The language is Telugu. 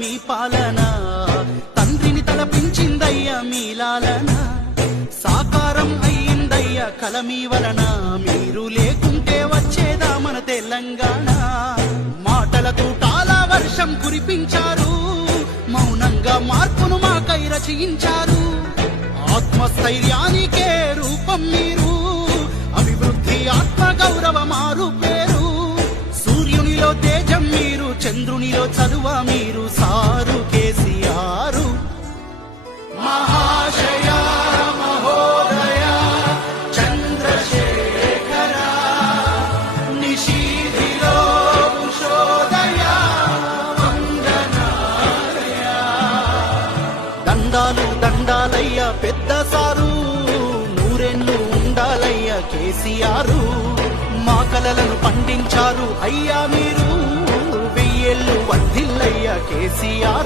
మీ పాలన, తండ్రిని తలపించిందయ్యా మీ లాలన, సాకారం అయ్యిందయ్యా కల మీ వలన. మీరు లేకుంటే వచ్చేదా మన తెలంగాణ? మాటల తూటాల వర్షం కురిపించారు, మౌనంగా మార్పును మాకై రచయించారు. ఆత్మస్థైర్యానికే రూపం మీరు, అభివృద్ధి ఆత్మ గౌరవ మారు పేరు. సూర్యునిలో తేజం మీరు, చంద్రునిలో చదువ మీరు, సారు కేసీఆర్. మహాశయ మహోదయ చంద్రశేఖర, నిశీధిలో ఉషోదయ వందనాలయ. దండాలు దండాలయ్య పెద్ద సారు, నూరేళ్ళు ఉండాలయ్య కేసీఆర్. మా కలలను పండించారు అయ్యా మీరు, వెయ్యేళ్ళు వర్ధిల్లయ్య కేసీఆర్.